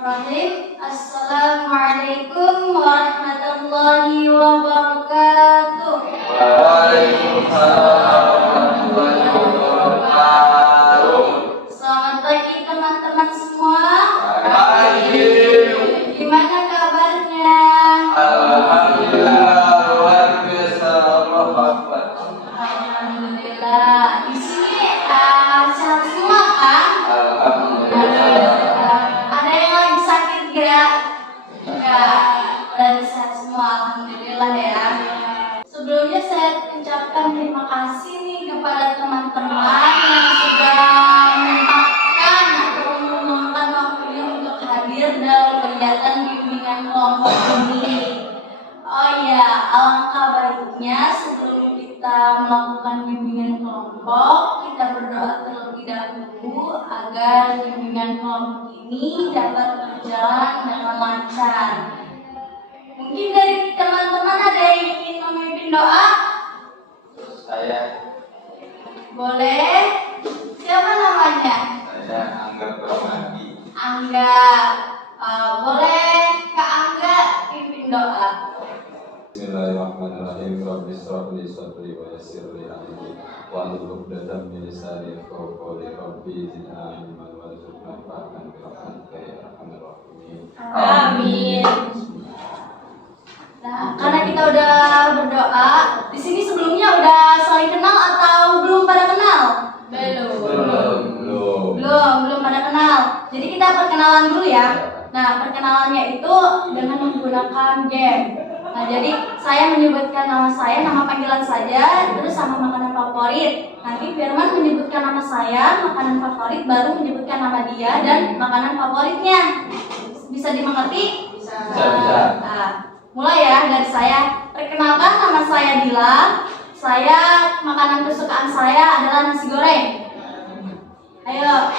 Bismillahirrahmanirrahim. Assalamualaikum warahmatullahi wabarakatuh. Waalaikumsalam warahmatullahi wabarakatuh. Selamat pagi teman-teman semua. Pagi. Gimana kabarnya? Alhamdulillah luar biasa, Allahu Akbar. Alhamdulillah. Di sini sehat semua kan? Alhamdulillah. Ada yang lagi sakit gak? Enggak. Dan sehat semua, alhamdulillah ya. Sebelumnya saya ucapkan terima kasih nih kepada teman-teman yang sudah menyempatkan atau meluangkan waktunya untuk hadir dalam kegiatan bimbingan kelompok ini. Oh ya, alangkah baiknya sebelum kita melakukan bimbingan kelompok, kita berdoa terlebih dahulu agar bimbingan kelompok ini dapat berjalan dengan lancar. Mungkin dari teman-teman ada yang ingin memimpin doa? Saya Boleh. Siapa namanya? Angga Permadi. Angga. Boleh Kak Angga pimpin doa. Bismillahirrahmanirrahim. Rabbi shrah li sadri wa yassir li amri wahlul 'uqdatam min lisani yafqahu qawli. Rabbi zidna ilman warzuqna fahman bi rahmatika ya arhamar rahimin. Amin. Nah, karena kita udah berdoa, di sini sebelumnya udah saling kenal atau belum pada kenal? Belum pada kenal. Jadi kita perkenalan dulu ya. Nah, perkenalannya itu dengan menggunakan game. Nah, jadi saya menyebutkan nama saya, nama panggilan saja, terus sama makanan favorit. Nanti Firman menyebutkan nama saya, makanan favorit, baru menyebutkan nama dia dan makanan favoritnya. Bisa dimengerti? Bisa. Nah, mulai ya dari saya. Perkenalkan, nama saya Dila. Saya makanan kesukaan saya adalah nasi goreng. Ayo.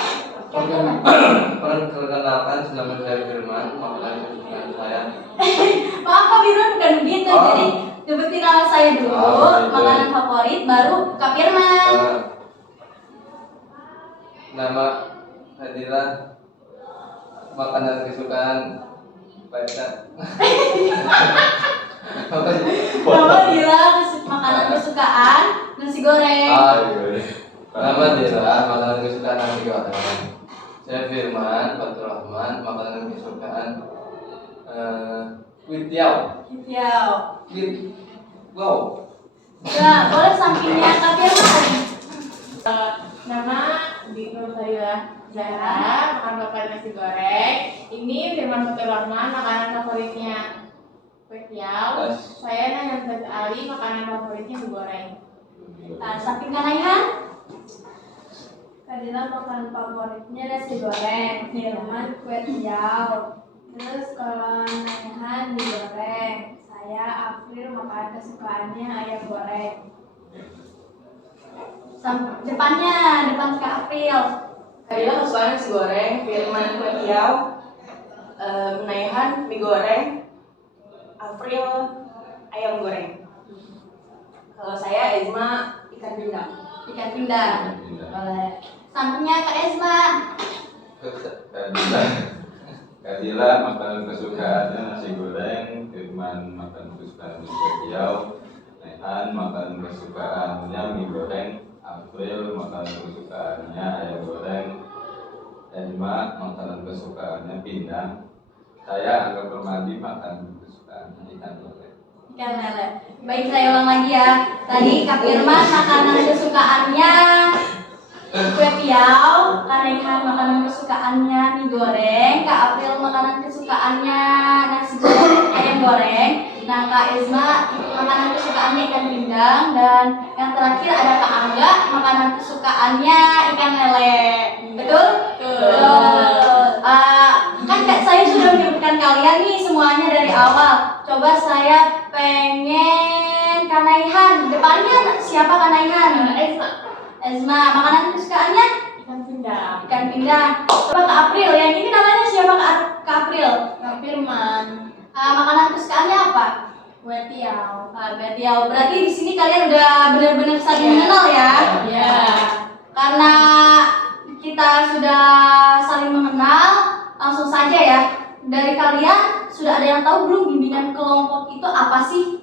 Perkenalkan, nama saya Firman, makanan kesukaan saya. Maaf Pak Firman, bukan begitu. Jadi sebutin nama saya dulu, makanan favorit, baru Kak Firman. Nama Hadila, makanan kesukaan baca. Nama Dila, makanan kesukaan nasi goreng. Nama Dila, makanan kesukaan nasi goreng. Saya Firman Fatur Rahman, makanan kesukaan Witiau. Wow. Ya, boleh sampingnya Kak Firman. Nama Dino saya Zahra, makan pakai nasi goreng. Ini Firman Fatur Rahman, makanan favoritnya kue tiaw. Saya Nayam Ali, makanan favoritnya mie goreng. Nah, samping Kanaihan. Kadila makanan favoritnya nasi goreng, Firman kue tiaw. Terus kalau Naihan mie goreng, saya April makanan kesukaannya ayam goreng. Depan Kak April. Kadila kesukaan nasi goreng, Firman kue tiaw, Nayhan mie goreng, April ayam goreng. Kalau saya Ezma ikan pindang. Ikan pindang. Boleh. Sampingnya Kak Esma. Kadila makanan kesukaannya nasi goreng, Firman makanan kesukaannya kue tiaw, Nehan makanan kesukaannya mie goreng, April makanan kesukaannya ayam goreng, Elma makanan kesukaannya pindang, saya Angga Permadi makanan kesukaannya ikan goreng. Ikan lele. Baik, saya ulang lagi ya. Tadi Kak Firman makanan kesukaannya kue tiaw, Kak Rehan makanan kesukaannya mie goreng, Kak April makanan kesukaannya nasi goreng ayam goreng, nah Kak Esma makanan kesukaannya ikan pindang, dan yang terakhir ada Kak Angga makanan kesukaannya ikan lele. Betul? Kan saya sudah menyebutkan kalian nih semuanya dari awal. Coba saya pengen Kanaihan. Depannya siapa Kanaihan? Esma. Makanan kesukaannya? Ikan pindang. Ikan pindang. Coba Kak April. Yang ini namanya siapa Kak April? Kak Firman Makanan kesukaannya apa? kue tiaw. Kue tiaw. Berarti di sini kalian udah benar-benar saling mengenal ya? Ya. Karena kita sudah saling mengenal, langsung saja ya. Dari kalian sudah ada yang tahu belum bimbingan kelompok itu apa sih?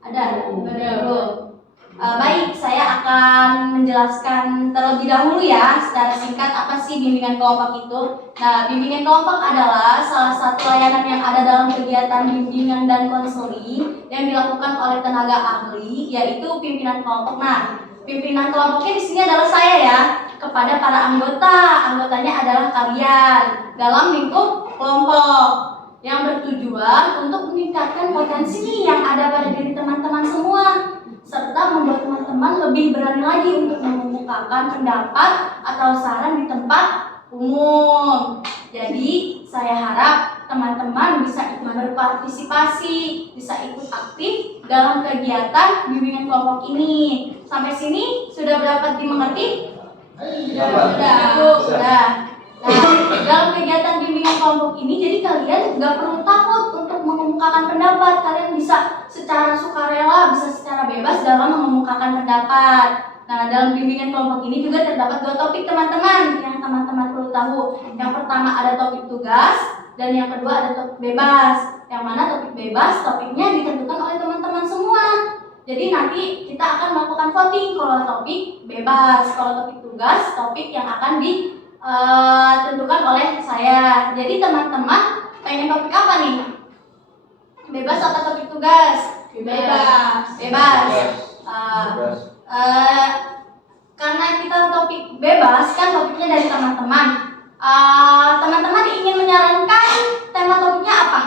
Ada? Belum. Baik, saya akan menjelaskan terlebih dahulu ya secara singkat apa sih bimbingan kelompok itu. Nah, bimbingan kelompok adalah salah satu layanan yang ada dalam kegiatan bimbingan dan konseling yang dilakukan oleh tenaga ahli, yaitu pimpinan kelompok. Nah, pimpinan kelompoknya di sini adalah saya ya, kepada para anggota. Anggotanya adalah kalian dalam lingkup kelompok yang bertujuan untuk meningkatkan potensi yang ada pada diri teman-teman semua, serta membuat teman-teman lebih berani lagi untuk mengemukakan pendapat atau saran di tempat umum. Jadi, saya harap teman-teman bisa ikut berpartisipasi, bisa ikut aktif dalam kegiatan bimbingan kelompok ini. Sampai sini sudah dapat dimengerti? Sudah. Nah, dalam kegiatan bimbingan kelompok ini, jadi kalian nggak perlu takut untuk mengemukakan pendapat. Kalian bisa secara sukarela, bisa secara bebas dalam mengemukakan pendapat. Nah, dalam bimbingan kelompok ini juga terdapat 2 topik teman-teman yang teman-teman perlu tahu. Yang pertama ada topik tugas, dan yang kedua ada topik bebas. Yang mana topik bebas, topiknya ditentukan oleh teman-teman semua. Jadi nanti kita akan melakukan voting kalau topik bebas, kalau topik tugas, topik yang akan ditentukan oleh saya. Jadi teman-teman pengen topik apa nih? Bebas atau topik tugas? Bebas. Karena kita topik bebas kan topiknya dari teman-teman. Teman-teman ingin menyarankan tema topiknya apa?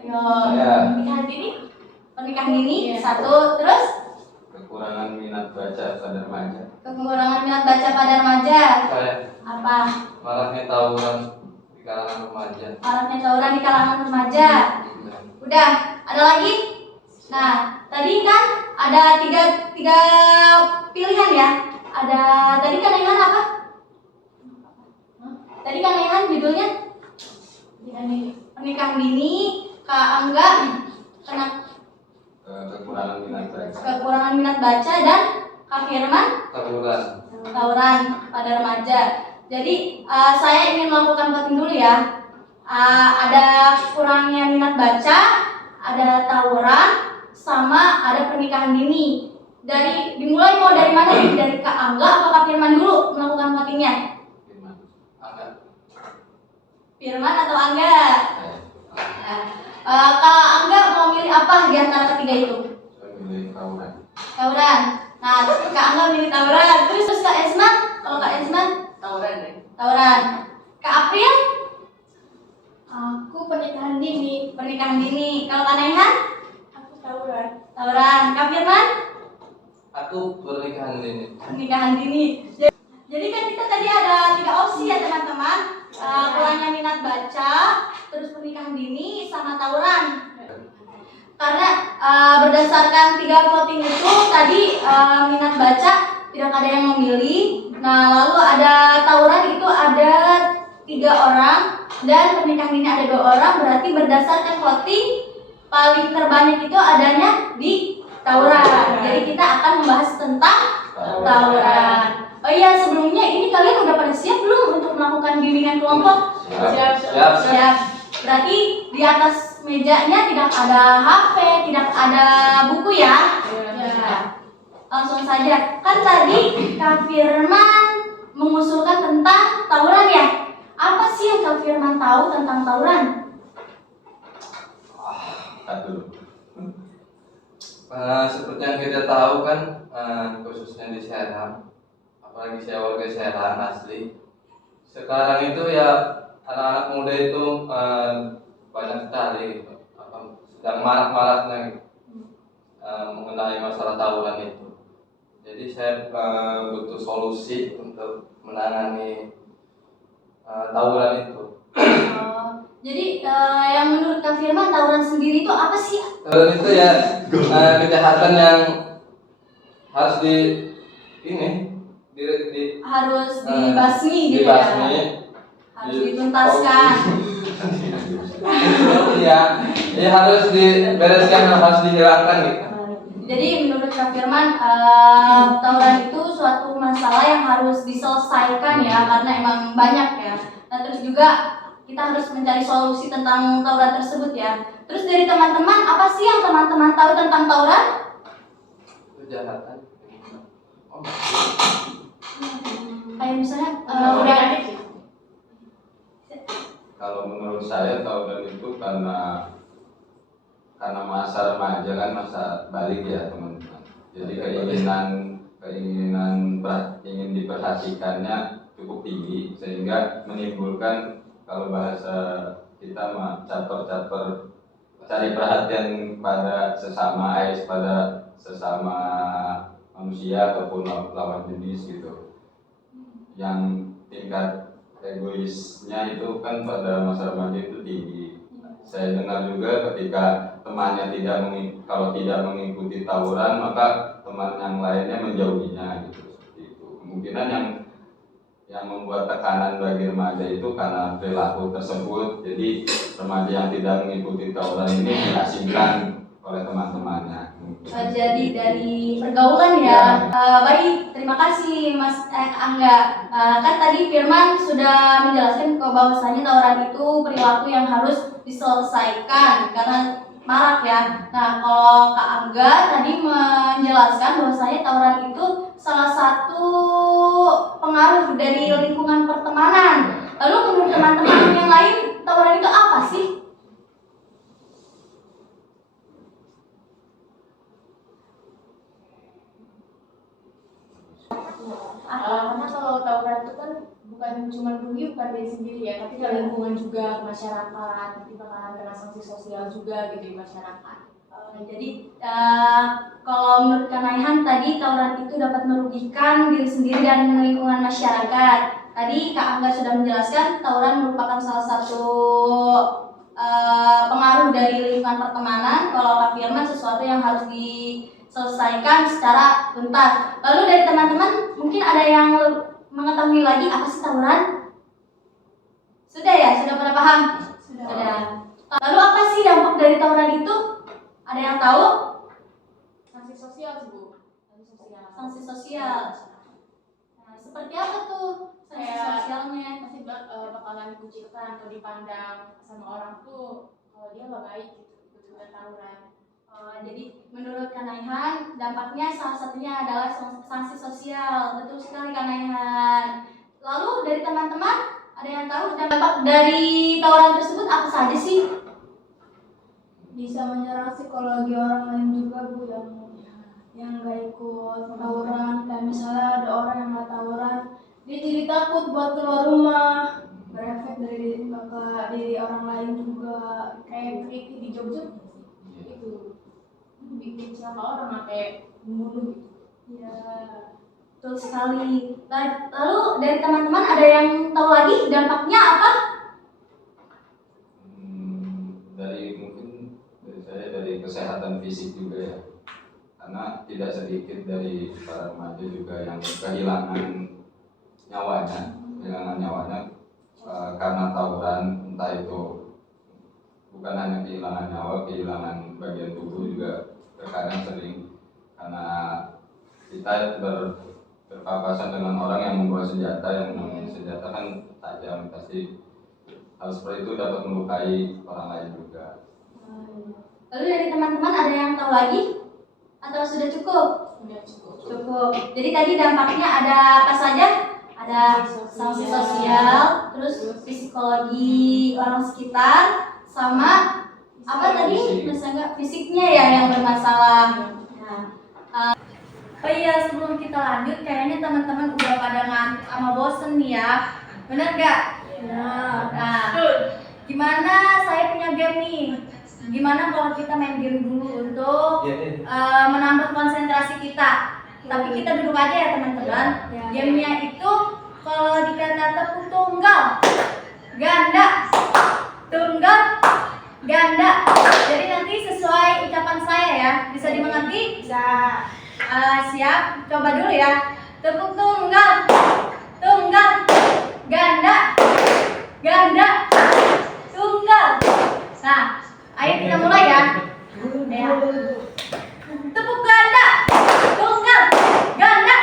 Ayo, pernikahan dini, satu, terus Kekurangan minat baca pada remaja. kekurangan minat baca pada remaja. Saya Apa? maraknya tawuran di kalangan remaja. Maraknya tawuran di kalangan remaja. Udah, ada lagi? Nah, tadi kan ada tiga pilihan ya. Ada tadi kan yang apa? Tadi kan yang judulnya pernikahan dini, Kak Angga Kekurangan minat baca. kekurangan minat baca, dan Kak Firman tawuran pada remaja. Jadi saya ingin melakukan voting dulu ya. Ada kurangnya minat baca, ada tawuran, sama ada pernikahan dini. Dimulai mau dari mana nih? Dari Kak Angga atau Kak Firman dulu melakukan votingnya? Firman atau Angga? Kak Angga mau milih apa di antara ketiga itu? Saya milih tawuran. Tawuran. Nah, Kak Angga milih tawuran. Terus Kak Esman? Kalau Kak Esman? Tawuran deh. Tawuran. Kak April? Aku pernikahan dini. Pernikahan dini. Kalau Kak Nehan? Aku tawuran. Tawuran. Kak Firman? Aku pernikahan dini. Pernikahan dini. Jadi kan kita tadi ada 3 opsi ya teman-teman. Kurangnya minat baca, terus pernikahan dini, sama tawuran. Karena berdasarkan 3 voting itu tadi minat baca tidak ada yang memilih. Nah, lalu ada tawuran itu ada 3 orang, dan pernikahan dini ada 2 orang. Berarti berdasarkan voting paling terbanyak itu adanya di tawuran. Jadi kita akan membahas tentang tawuran. Oh iya, sebelumnya ini kalian udah pada siap belum untuk melakukan bimbingan kelompok? Siap. Berarti di atas mejanya tidak ada HP, tidak ada buku ya? Ya. Langsung saja. Kan tadi Kak Firman mengusulkan tentang tawuran ya? Apa sih yang Kak Firman tahu tentang tawuran? Dulu. Seperti yang kita tahu kan, khususnya di Serang, apalagi saya warga Serang asli. Sekarang itu ya anak-anak muda itu banyak sekali gitu, sedang marak-maraknya gitu, mengenai masalah tawuran itu. Jadi saya butuh solusi untuk menangani tawuran itu. Jadi yang menurut Kak Firman tawuran sendiri itu apa sih? Tawuran itu ya kejahatan yang harus Harus dibasmi gitu dibasmi, ya? Harus dituntaskan. ya harus dibereskan, harus dihilangkan gitu. Jadi menurut Kak Firman tawuran itu suatu masalah yang harus diselesaikan ya, karena emang banyak ya. Nah terus juga kita harus mencari solusi tentang tawuran tersebut ya. Terus dari teman-teman, apa sih yang teman-teman tahu tentang tawuran? Kejahatan. Oh, Kayak misalnya negatif sih. Kalau menurut saya tawuran itu karena masa remaja kan, masa balik ya teman-teman. Jadi ingin diperhatikannya cukup tinggi sehingga menimbulkan, kalau bahasa kita mah caper-caper, cari perhatian pada sesama manusia ataupun lawan jenis gitu. Yang tingkat egoisnya itu kan pada masa remaja itu tinggi. Saya dengar juga ketika temannya kalau tidak mengikuti tawuran, maka teman yang lainnya menjauhinya gitu, seperti itu. Kemungkinan yang membuat tekanan bagi remaja itu karena perilaku tersebut. Jadi remaja yang tidak mengikuti tawuran ini diasingkan oleh teman-temannya. jadi dari pergaulan ya. Baik, terima kasih Mas Angga. Kan tadi Firman sudah menjelaskan bahwasanya tawuran itu perilaku yang harus diselesaikan karena marak ya. Nah, kalau Kak Angga tadi menjelaskan bahwasanya tawuran itu salah satu pengaruh dari lingkungan pertemanan. Lalu menurut teman-teman yang lain, tawuran itu apa sih? Karena kalau tawuran itu kan bukan cuma bukan diri sendiri ya, tapi ke lingkungan juga, ke masyarakat, nanti bakalan kena sanksi sosial juga gitu di masyarakat. Jadi kalau menurut Kak Naihan tadi tawuran itu dapat merugikan diri sendiri dan lingkungan masyarakat. Tadi Kak Angga sudah menjelaskan tawuran merupakan salah satu pengaruh dari lingkungan pertemanan. Kalau Kak Firman sesuatu yang harus diselesaikan secara tuntas. Lalu dari teman-teman mungkin ada yang mengetahui lagi apa sih tawuran? Sudah ya? Sudah pada paham? Sudah. Lalu apa sih dampak dari tawuran itu? Ada yang tahu? Sanksi sosial sih Bu. Sanksi sosial. Nah, seperti apa tuh sanksi sosialnya? Pasti bakalan dikucilkan atau dipandang sama orang tuh kalau dia nggak baik gitu, ikut-ikutan tawuran. Jadi menurut Kak Naihan dampaknya salah satunya adalah sanksi sosial. Betul sekali Kak Naihan. Lalu dari teman-teman ada yang tahu dampak dari tawuran tersebut apa saja sih? Bisa menyerang psikologi orang lain juga Bu, yang nggak ikut tawuran. Kayak misalnya ada orang yang nggak tawuran, dia jadi takut buat keluar rumah, berefek dari ke diri orang lain juga. Kayak di Jogja itu bikin siapa orang sampai membunuh gitu. Ya, betul sekali. Lalu dari teman-teman ada yang tahu lagi dampaknya apa? Dari kesehatan fisik juga ya, karena tidak sedikit dari para remaja juga yang kehilangan nyawanya karena tawuran, entah itu bukan hanya kehilangan nyawa, kehilangan bagian tubuh juga terkadang sering karena kita berpapasan dengan orang yang membawa senjata, senjata kan tajam, pasti hal seperti itu dapat melukai orang lain juga. Lalu dari teman-teman ada yang tahu lagi? Atau sudah cukup? Sudah cukup. Cukup. Jadi tadi dampaknya ada apa saja? Ada sanksi sosial, terus psikologi orang sekitar, sama apa tadi? Misalnya fisiknya ya yang bermasalah. Nah, oh iya, sebelum kita lanjut, kayaknya teman-teman udah pada ngantuk sama bosen nih ya. Bener gak? Nah, Nah, gimana saya punya game nih? Gimana kalau kita main game dulu untuk menambah konsentrasi kita? Tapi kita duduk aja ya teman-teman. Gamenya itu kalau dikata tepuk tunggal, ganda, tunggal, ganda. Jadi nanti sesuai ucapan saya ya. Bisa dimengerti? bisa. Siap? Coba dulu ya. Tepuk tunggal, tunggal, ganda, ganda, tunggal. Nah, ayo kita mulai ya. Tepuk ganda, tunggal, ganda,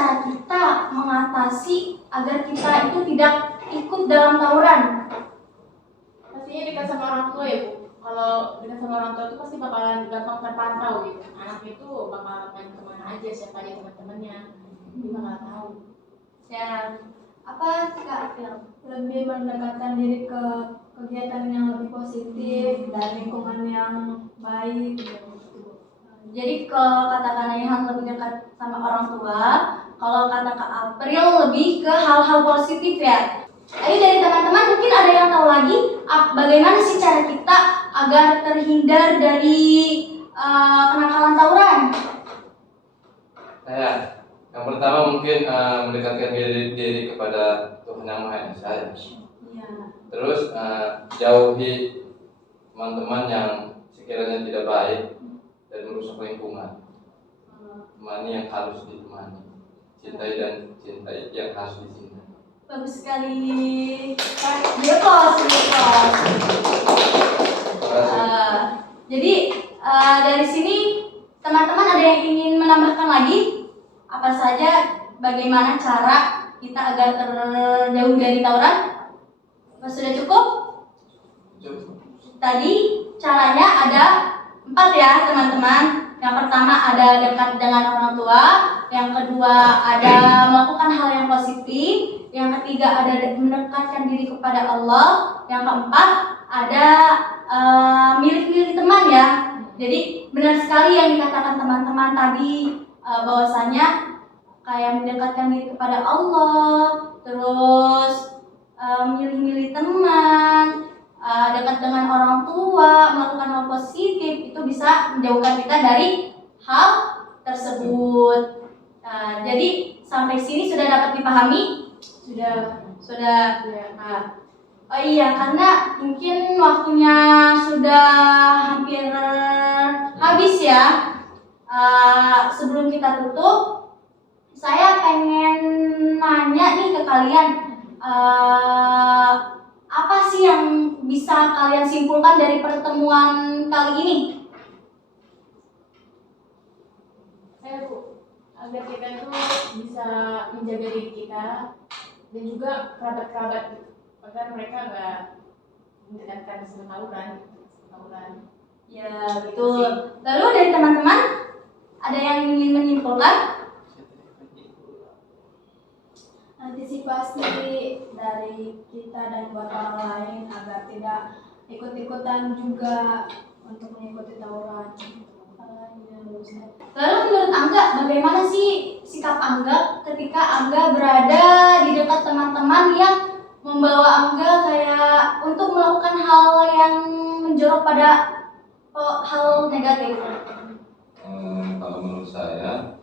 cara kita mengatasi agar kita itu tidak ikut dalam tawuran? Pastinya dekat sama orang tua ya Bu. Kalau dekat sama orang tua itu pasti bakalan gampang terpantau gitu. Anak itu bakal main kemana aja, siapa aja teman-temannya, dia bakal tahu. Ya, apa Kak April? Lebih mendekatkan diri ke kegiatan yang lebih positif dan lingkungan yang baik gitu. Jadi kalau kata Kak Naihan lebih dekat sama orang tua, kalau kata Kak April lebih ke hal-hal positif ya. Ayo dari teman-teman mungkin ada yang tahu lagi bagaimana sih cara kita agar terhindar dari kenakalan tawuran? Saya yang pertama mungkin mendekatkan diri kepada Tuhan Yang Maha Esa. Iya. Terus jauhi teman-teman yang sekiranya tidak baik dan merusak lingkungan. Temani yang harus ditemani, cintai dan cintai yang harus dicintai. Bagus sekali. Dia pos. Jadi dari sini teman-teman ada yang ingin menambahkan lagi? Apa saja bagaimana cara kita agar terjauh dari tawuran? Apa sudah cukup? Tadi caranya ada 4 ya teman-teman. Yang pertama ada dekat dengan orang tua, yang kedua ada melakukan hal yang positif, yang ketiga ada mendekatkan diri kepada Allah, yang keempat ada milih-milih teman ya. Jadi benar sekali yang dikatakan teman-teman tadi bahwasanya kayak mendekatkan diri kepada Allah, terus milih-milih teman, dekat dengan orang tua, melakukan hal positif, itu bisa menjauhkan kita dari hal tersebut. Jadi sampai sini sudah dapat dipahami? Sudah. Nah, oh iya, karena mungkin waktunya sudah hampir habis ya. Sebelum kita tutup, saya pengen nanya nih ke kalian. Apa sih yang bisa kalian simpulkan dari pertemuan kali ini? Saya Bu, agar kita tuh bisa menjaga diri kita dan juga kerabat-kerabat gitu, agar mereka nggak mendekatkan tawuran. Ya, betul. Lalu dari teman-teman, ada yang ingin menyimpulkan? Antisipasi dari kita dan buat orang lain agar tidak ikut-ikutan juga untuk mengikuti tawuran. Lalu menurut Angga, bagaimana sih sikap Angga ketika Angga berada di dekat teman-teman yang membawa Angga kayak untuk melakukan hal yang menjorok pada hal negatif? Kalau menurut saya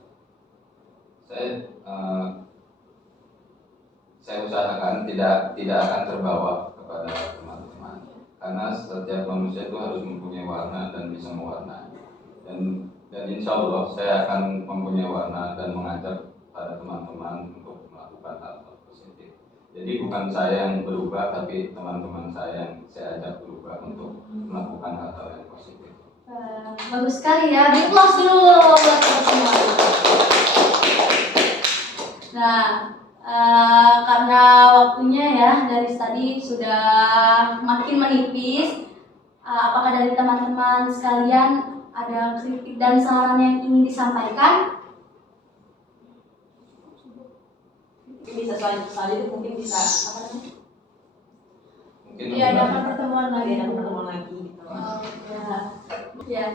usahakan tidak akan terbawa kepada teman-teman, karena setiap manusia itu harus mempunyai warna dan bisa mewarnai, dan insya Allah saya akan mempunyai warna dan mengajak pada teman-teman untuk melakukan hal positif. Jadi bukan saya yang berubah, tapi teman-teman saya yang saya ajak berubah untuk melakukan hal-hal yang positif. Bagus sekali ya, di close dulu buat semua. Nah, karena waktunya ya dari tadi sudah makin menipis, apakah dari teman-teman sekalian ada kritik dan saran yang ingin disampaikan? Bisa selanjutnya itu mungkin bisa apa namanya? Mungkin Diadakan pertemuan lagi. Ya,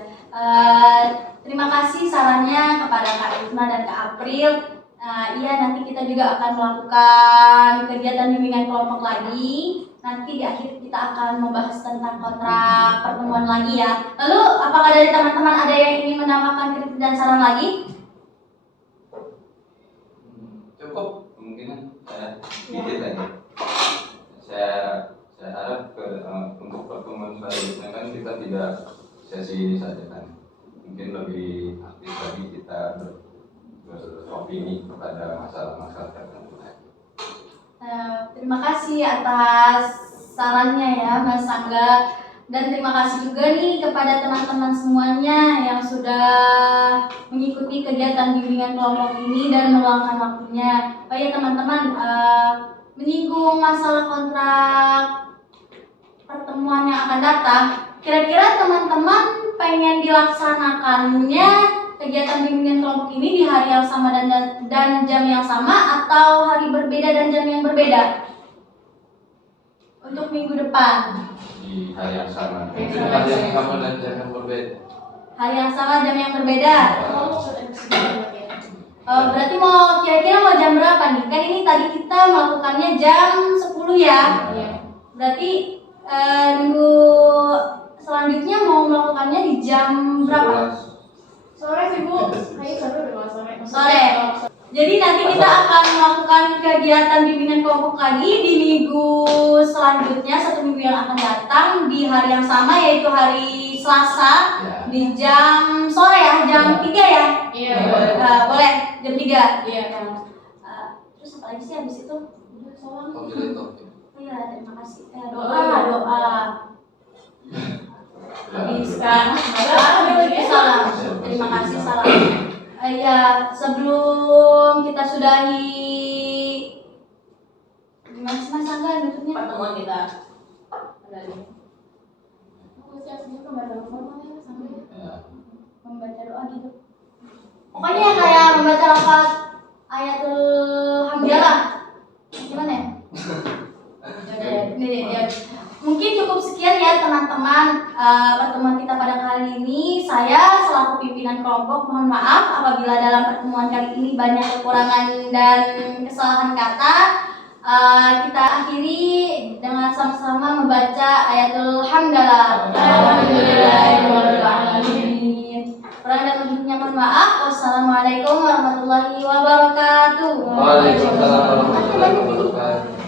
terima kasih sarannya kepada Kak Isma dan Kak April. Iya, nanti kita juga akan melakukan kegiatan bimbingan kelompok lagi. Nanti di akhir kita akan membahas tentang kontrak pertemuan lagi ya. Lalu, apakah dari teman-teman ada yang ingin menambahkan kritik dan saran lagi? Cukup, kemungkinan saya sedikit lagi. Saya harap untuk pertemuan selanjutnya kan kita tidak sesi ini saja kan, mungkin lebih aktif lagi kita beropini kepada masalah-masalah tertentu. Terima kasih atas sarannya ya Mas Angga. Dan terima kasih juga nih kepada teman-teman semuanya yang sudah mengikuti kegiatan bimbingan kelompok ini dan meluangkan waktunya. Oh ya teman-teman, menyinggung masalah kontrak pertemuan yang akan datang, kira-kira teman-teman pengen dilaksanakannya kegiatan bimbingan kelompok ini di hari yang sama dan jam yang sama, atau hari berbeda dan jam yang berbeda untuk minggu depan? Di hari yang sama. Mungkin hari yang sama dan jam yang berbeda. Hari yang sama, jam yang berbeda. Berarti mau kira-kira mau jam berapa nih? Kan ini tadi kita melakukannya jam 10 ya. Iya. Berarti minggu selanjutnya mau melakukannya di jam berapa? 11. Sore sih Bu, kayak sore udah sore. Sore. Jadi nanti kita akan melakukan kegiatan bimbingan kelompok lagi di minggu selanjutnya, 1 minggu yang akan datang di hari yang sama, yaitu hari Selasa Ya. di jam sore ya, jam 3 ya. Iya. Boleh jam 3. Iya. Terus apa lagi sih habis itu? Wabillahi taufiq. Oh iya, terima kasih. Doa. Bisa. Salam. Terima kasih, salam. Ya, sebelum kita sudahi, gimana sih Mas Angga nutupnya? Pertemuan kita. Ada nih. Aku sih aslinya pembaca formalnya sampai Ya. Membaca doa gitu. Pokoknya kayak membaca lafaz ayatul hamdalah. Gimana ya? Ya. Mungkin cukup sekian ya teman-teman pertemuan kita pada kali ini. Saya selaku pimpinan kelompok mohon maaf apabila dalam pertemuan kali ini banyak kekurangan dan kesalahan kata. Kita akhiri dengan sama-sama membaca ayatul hamdalah. Alhamdulillahirobbilalamin. Kurang dan lebihnya mohon maaf. Wassalamualaikum warahmatullahi wabarakatuh. Waalaikumsalam warahmatullahi wabarakatuh.